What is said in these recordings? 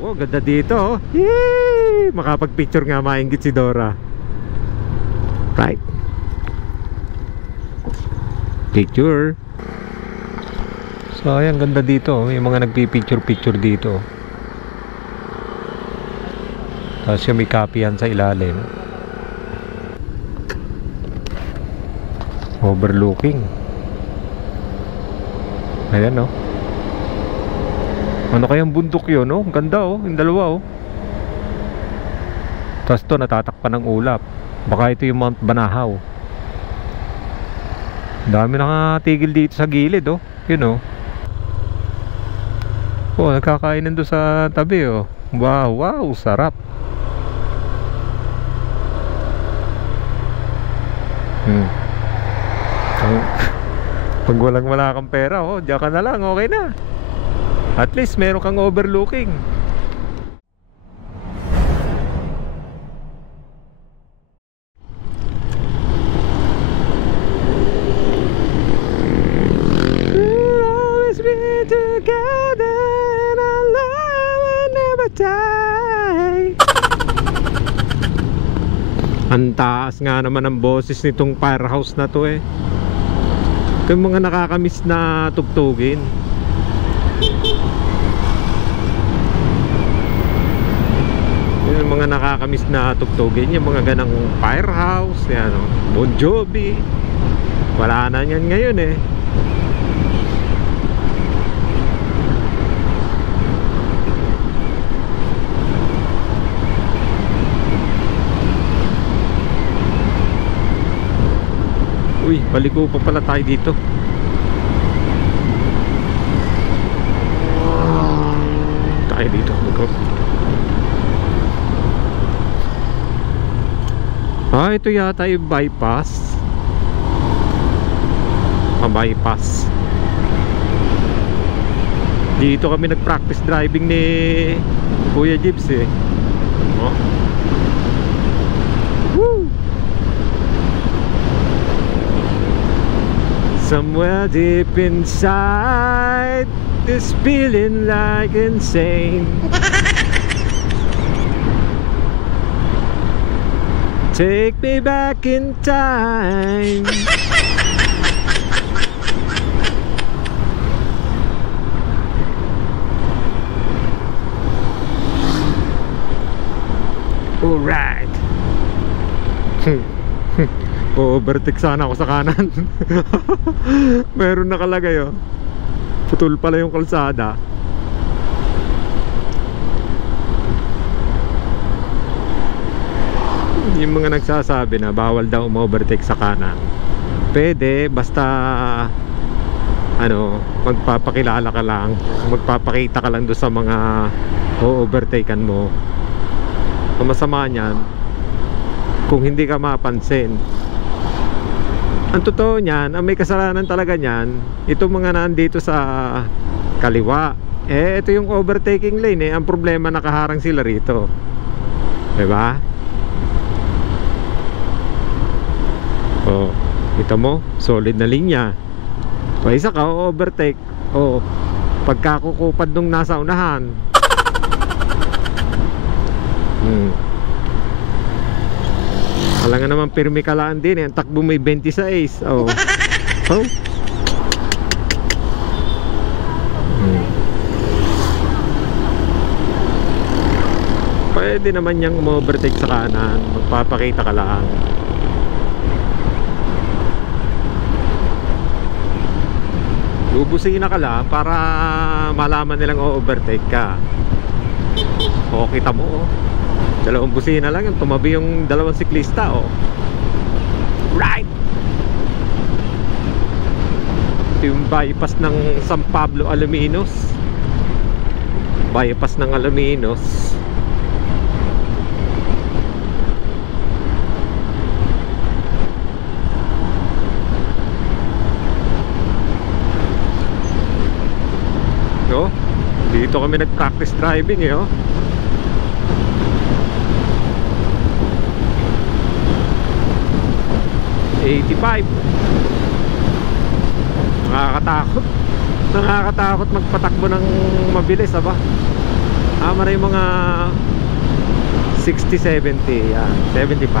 Oh, ganda dito oh. Yee! Makapag-picture nga maingit si Dora. Right. Picture. So ayan, ganda dito. May mga nagpi-picture dito. Tapos yung may kapihan sa ilalim. Overlooking. Ayan oh. Ano kayang bundok yun oh? Ang ganda oh, yung dalawa oh. Tapos to natatakpan ng ulap. Baka ito yung Mount Banahaw. Dami nakatigil dito sa gilid oh. Yun oh. Oh, nagkakainan doon sa tabi oh. Wow, wow, sarap. Pag wala kang pera oh, diyan ka na lang, okay na. At least meron kang overlooking. We'll always be together and our love will never die. Ang taas nga naman ang boses nitong firehouse na to eh. Ito yung mga nakakamiss na tugtugin. Yung mga nakakamiss na tugtugin, yung mga ganang firehouse, yan o, Bon Jovi. Wala na yan ngayon eh. Uy, paliko pa pala tayo dito. Tayo dito. Ah, ito yata yung bypass. Bypass. Dito kami nag-practice driving ni Kuya Jibs eh. Oh. Woo! Somewhere deep inside is feeling like insane. Take me back in time. Alright. Overtake sana ako sa kanan. Meron nakalagay oh. Putol pala yung kalsada. Yung mga nagsasabi na bawal daw umovertake sa kanan. Pwede basta ano, magpapakilala ka lang, magpapakita ka lang doon sa mga o-overtaken mo. Ang masama niyan kung hindi ka mapansin. Ang totoo niyan, ang may kasalanan talaga niyan, itong mga nandito sa kaliwa. Eh, ito yung overtaking lane eh. Ang problema, nakaharang sila rito. Diba? Oh, kita mo, solid na linya. O isa ka, overtake. O, pagkakukupad nung nasa unahan. Wala nga naman pirmi kalaan din eh. Ang takbo may 26. Oh. Oh. Pwede naman niyang umovertake sa kanan. Magpapakita ka lang. Bubusina ka lang para malaman nilang o-overtake ka. O, kita mo oh. Dalawang busina lang, tumabi yung dalawang siklista oh. Right. Ito yung bypass ng San Pablo Alaminos. Bypass ng Alaminos. No? Dito kami nag-practice driving eh oh. Nakakatakot magpatakbo ng mabilis aba. Tama na yung mga 60, 70, yan, 75.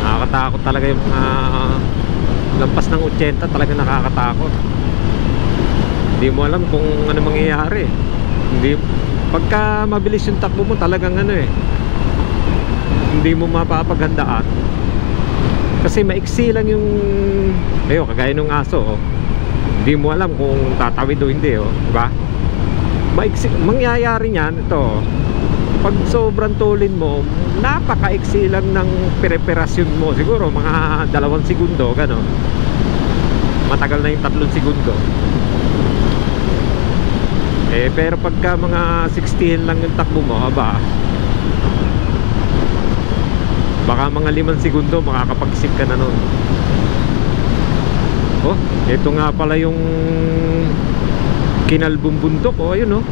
Nakakatakot talaga yung mga lampas ng 80, talaga nakakatakot. Hindi mo alam kung ano mangyayari. Hindi, pagka mabilis yung takbo mo, talagang ano eh, hindi mo mapapaghandaan. Kasi maiksi lang yung kagaya nung aso, oh. Hindi mo alam kung tatawid o hindi, oh, diba? Maiksi, mangyayari niyan ito, oh. Pag sobrang tulin mo, napakaiksi lang ng preparasyon mo. Siguro mga 2 segundo, gano'n. Matagal na yung 3 segundo. Pero pagka mga 60 lang yung takbo mo, aba, baka mga 5 segundo makakapag-isip ka na nun. Oh, ito nga pala yung kinalbong bundok, oh, ayun, oh.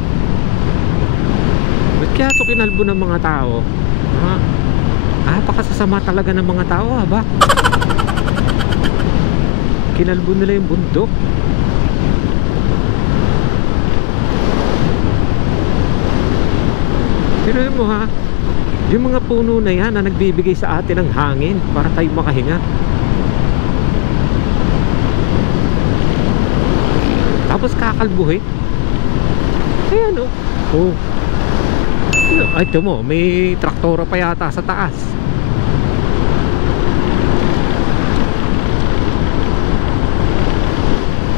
Ba't kaya ito kinalbo ng mga tao? Pakasasama talaga ng mga tao, ba? Kinalbo nila yung bundok. Pero mo ha, yung mga puno na yan na nagbibigay sa atin ng hangin para tayo makahinga. Tapos kakalbuhin. Ayan, oh. Oh. Ay, ito mo, may traktora pa yata sa taas.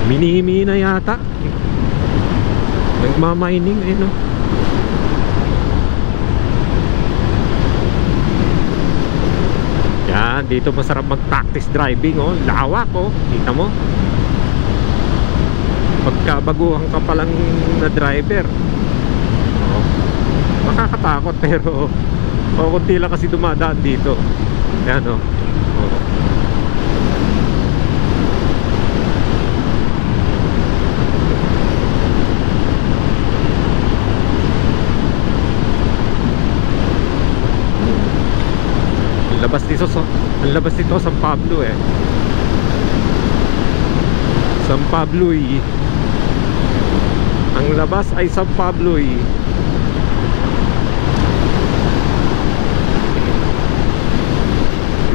Minimi na yata. Nagmamining, ayun, oh. Yan, dito masarap mag-practice driving, oh. Lawak, oh. Kita mo? Pagka baguhan ka palang na driver, oh, makakatakot, pero kunti lang kasi dumadaan dito. Yan, oh. Oh. Ang labas dito San Pablo, eh. San Pablo, eh. Ang labas ay San Pablo, eh.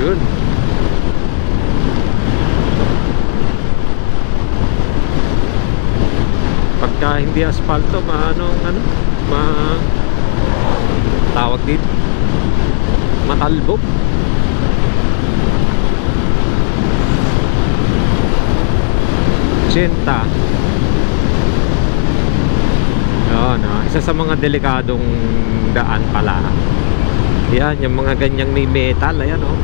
Yun. Pagka hindi asfalto, tawag dito, matalbog. Senta. Yun, isa sa mga delikadong daan pala. Yan, yung mga ganyang may metal. Ayan, oh.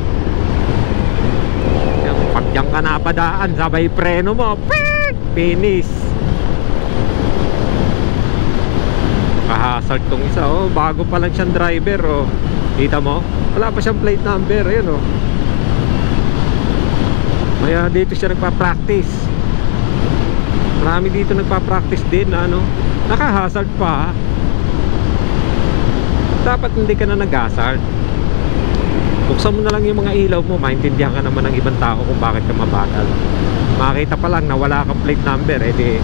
Yung pag diyan ka napadaan, sabay preno mo, finish. Kahasard tong isa, oh. Bago pa lang siyang driver, oh. Kita mo? Wala pa siyang plate number. Ayan, oh. Kaya dito siya nagpa-practice. Marami dito nagpa-practice din na naka-hazard pa. Dapat hindi ka na nag-hazard. Buksan mo na lang yung mga ilaw mo, maintindihan ka naman ng ibang tao kung bakit ka mabagal. Makita pa lang na wala kang plate number, di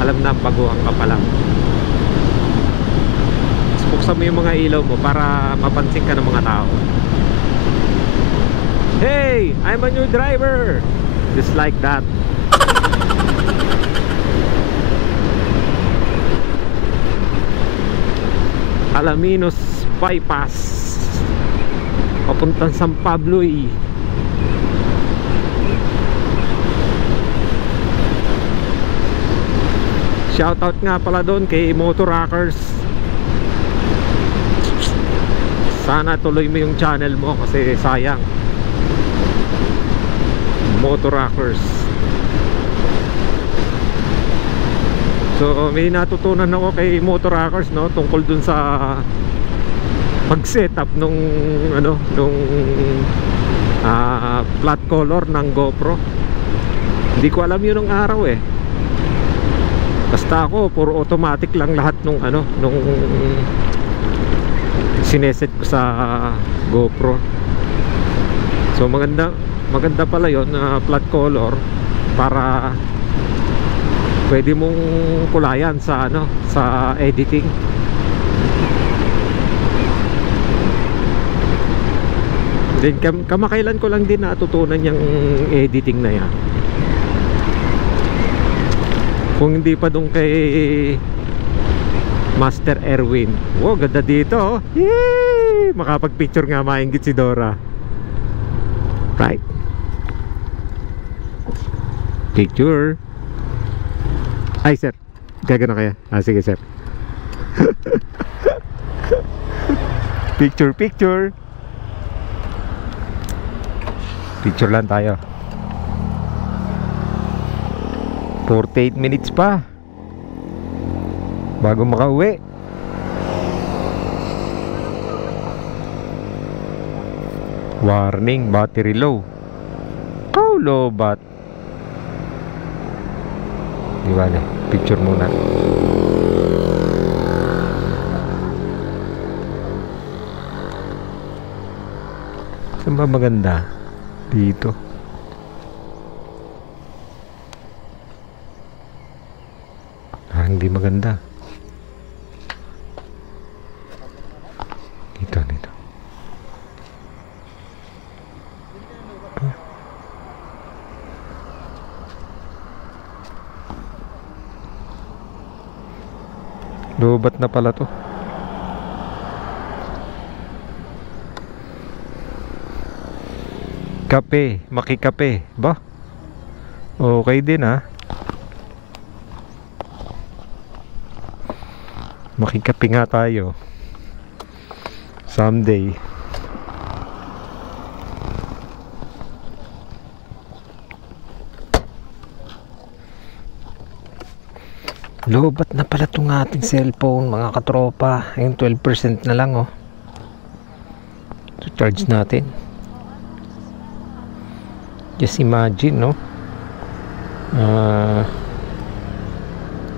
alam na baguhan ka pa lang. Mas buksan mo yung mga ilaw mo para mapansin ka ng mga tao. Hey, I'm a new driver. Just like that. Alaminos Bypass papuntang San Pablo, eh. Shoutout nga pala doon kay Motorrockers. Sana tuloy mo yung channel mo kasi sayang. Motorrockers. So may natutunan ako kay Motorrockers, no, tungkol dun sa pag-setup nung flat color ng GoPro. Hindi ko alam yun nung araw, eh. Basta ako puro automatic lang lahat nung sineset ko sa GoPro. So maganda maganda pala yon na flat color para pwede mong kulayan sa ano, sa editing. Then kamakailan ko lang din natutunan yung editing na yan. Kung hindi pa dun kay Master Erwin. Wow, ganda dito oh. Yee! Makapag-picture nga maingit si Dora. Right. Picture. Ay sir, gagana kaya? Ah sige sir. Picture, picture. Picture lang tayo. 48 minutes pa bago makauwi. Warning, battery low. Low bat. Di ba na? Picture muna. Saan ba maganda? Dito. Hindi maganda. Dito, dito. Lobat na pala to. Kape, makikape ba? Okay din ha. Makikape nga tayo someday. Lobat na pala itong ating cellphone mga katropa. Yung 12% na lang oh. So charge natin. Just imagine no,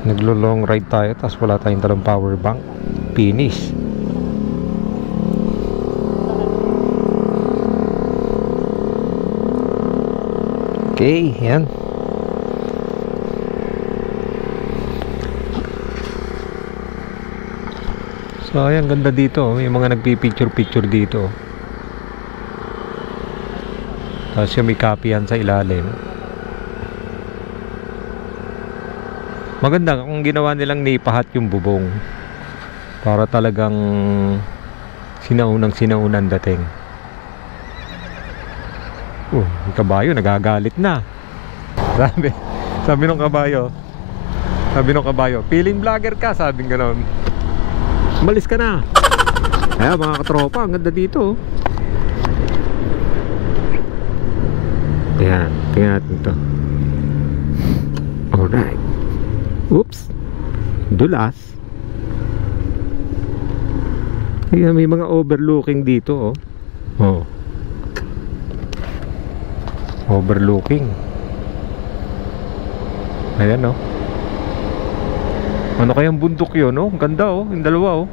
naglo long ride tayo tapos wala tayong dalang power bank. Finish. Okay, yan. So ayan, ganda dito. May mga nagpipicture-picture dito. Tapos yung may copy yan sa ilalim. Maganda kung ginawa nilang nipahat yung bubong para talagang sinaunan dating. Yung kabayo nagagalit na. Sabi nung kabayo, feeling vlogger ka, sabi ng ganon. Malis ka na. Ayan mga katropa, ang ganda dito. Ayan, tingnan natin ito. Alright. Oops. Dulas. Ayan, may mga overlooking dito oh. Overlooking. Ayan oh. Ano kayang bundok yun oh? Ang ganda oh, yung dalawa oh.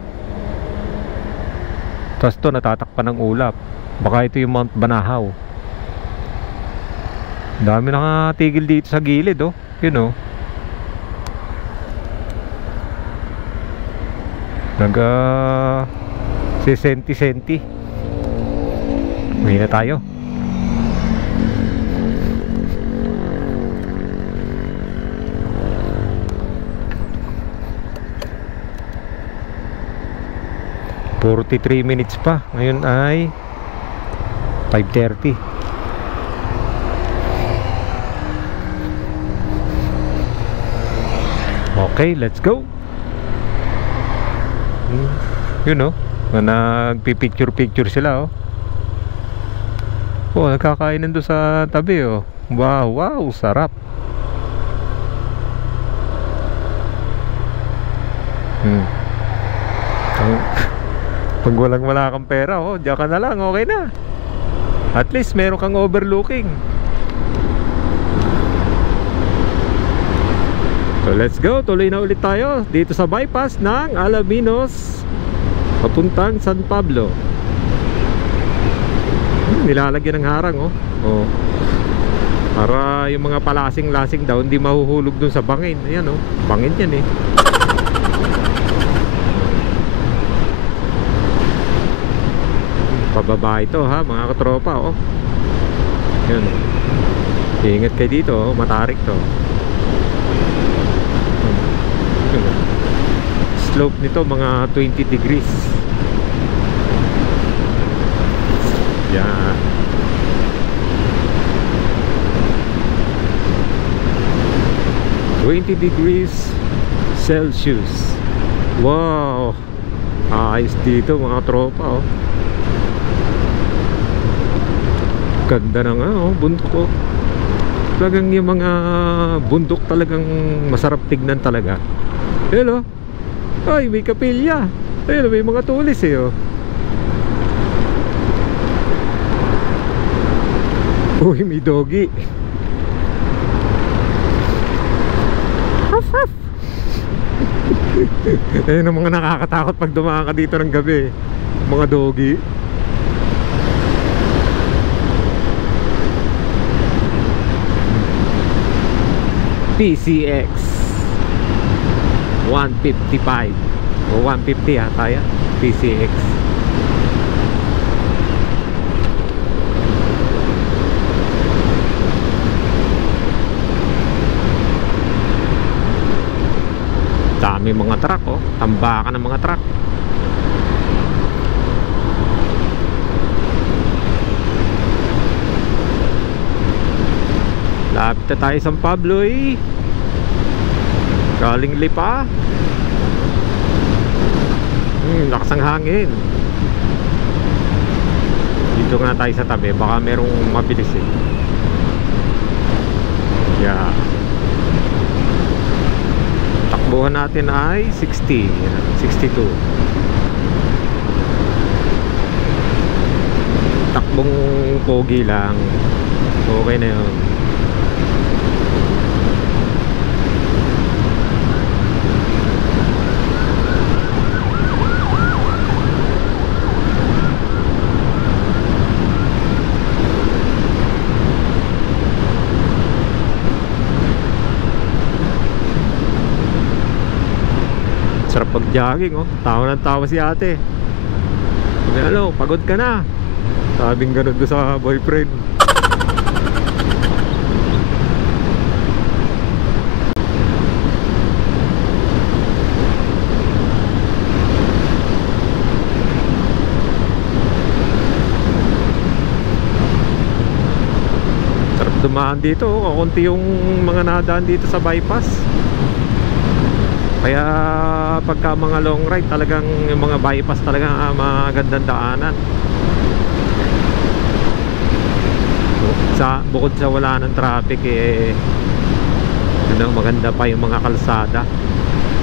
Tapos to natatakpan ng ulap. Baka ito yung Mount Banahaw. Dami nakatigil dito sa gilid oh. Yun oh. Senti-senti. May na tayo. ...43 minutes pa. Ngayon ay 5:30. Okay, let's go. Yun know, nagpipicture sila oh. Oh, nagkakainan doon sa tabi oh. Wow, sarap. Pag wala kang pera oh, diyan ka na lang, okay na. At least meron kang overlooking. So let's go, tuloy na ulit tayo dito sa bypass ng Alaminos papuntang San Pablo. Nilalagyan ng harang, oh. Oh. Para yung mga palasing-lasing daw hindi mahuhulog dun sa bangin. Ayan, oh. Bangin yan, eh. Pababa ito, ha, mga katropa, oh. Yun. Ingat kayo dito, oh. Matarik to. Slope nito mga 20 degrees. Yan. °20 Wow. Ayos dito mga tropa, oh. Ganda na nga, oh, bundok, oh. Talagang yung mga bundok talagang masarap tignan talaga. Hello. Ay, may kapilya. Ayun, may mga tulis, eh, oh. Uy, may doggy. Ayun ang mga nakakatakot pag dumaan ka dito ng gabi. Mga doggy. PCX 155 o 150 ata yan. PCX. Dami mga truck, oh. Tambakan ng mga truck. Lapit na tayo San Pablo, eh. Galing Lipa. Lakas ang hangin. Dito nga tayo sa tabi. Baka merong mabilis, eh. Yeah. Takbuhan natin ay 60, 62. Takbong pogi lang. Okay na yun. Sarap pag-jogging, oh. Tawa ng tawa si ate. Sabi, ano, pagod ka na. Sabing ganun doon sa boyfriend. Sarap dumaan dito, oh. Kakunti yung mga nadaan dito sa bypass. Kaya pagka mga long ride talagang yung mga bypass talagang magandang daanan. Bukod sa wala ng traffic, eh maganda pa yung mga kalsada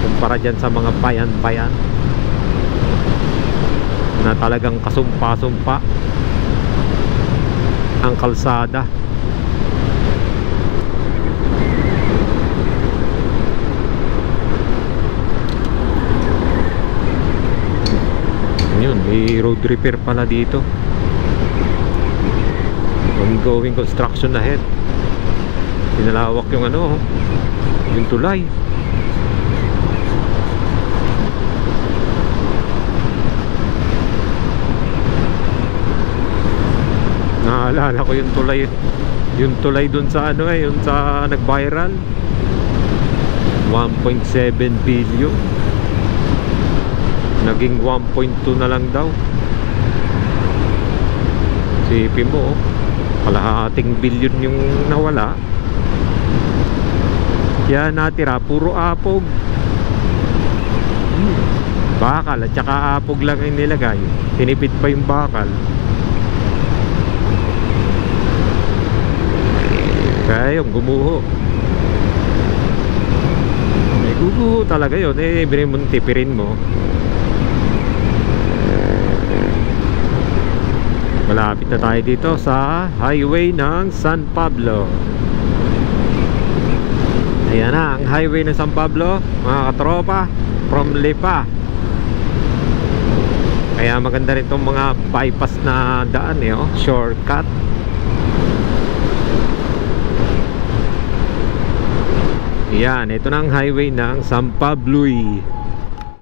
kumpara dyan sa mga bayan-bayan na talagang kasumpa-sumpa ang kalsada. Yun, may road repair pala dito. Ongoing construction ahead. Pinalawak yung ano, yung tulay. Naalala ko yung tulay. Yung tulay dun sa ano, yung sa nag-viral 1.7 billion. Naging 1.2 na lang daw. Sipin mo, oh, kalahating billion yung nawala. Kaya natira puro apog, bakal at saka apog lang yung nilagay. Tinipid pa yung bakal. Kaya yung gumuho. May guguho talaga yun. Eh, bilhin mo, tipirin mo. Malapit na tayo dito sa highway ng San Pablo. Ayan na ang highway ng San Pablo, mga katropa, from Lipa. Kaya maganda rin itong mga bypass na daan eh, oh, shortcut. Yan, ito na ang highway ng San Pablo.